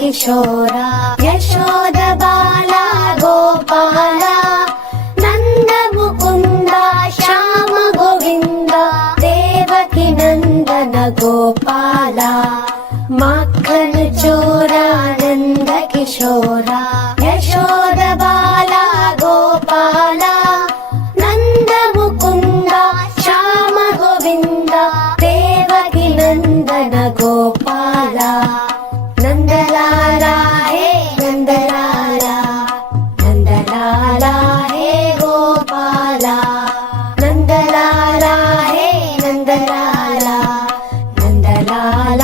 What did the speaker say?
ಕಿಶೋರ ಯಶೋದ ಬಾಲ ಗೋಪಾಲ ನಂದ ಮುಕುಂದ ಶ್ಯಾಮ ಗೋವಿಂದ ದೇವಕಿ ನಂದನ ಗೋಪಾಲ ಮಕ್ಕನ ಚೋರ ನಂದ ಕಿಶೋರ ಯಶೋದ ಬಾಲ ಗೋಪಾಲ ನಂದ ಮುಕುಂದ ಶ್ಯಾಮ ಗೋವಿಂದ ದೇವಕಿ ನಂದನ ಗೋಪಾಲ ನಂದಲಾಲ ಹೇ ನಂದಲಾಲ ನಂದಲಾಲ ಹೇ ಗೋಪಾಲ ನಂದಲಾಲ ಹೇ ನಂದಲಾಲ ನಂದಲಾಲ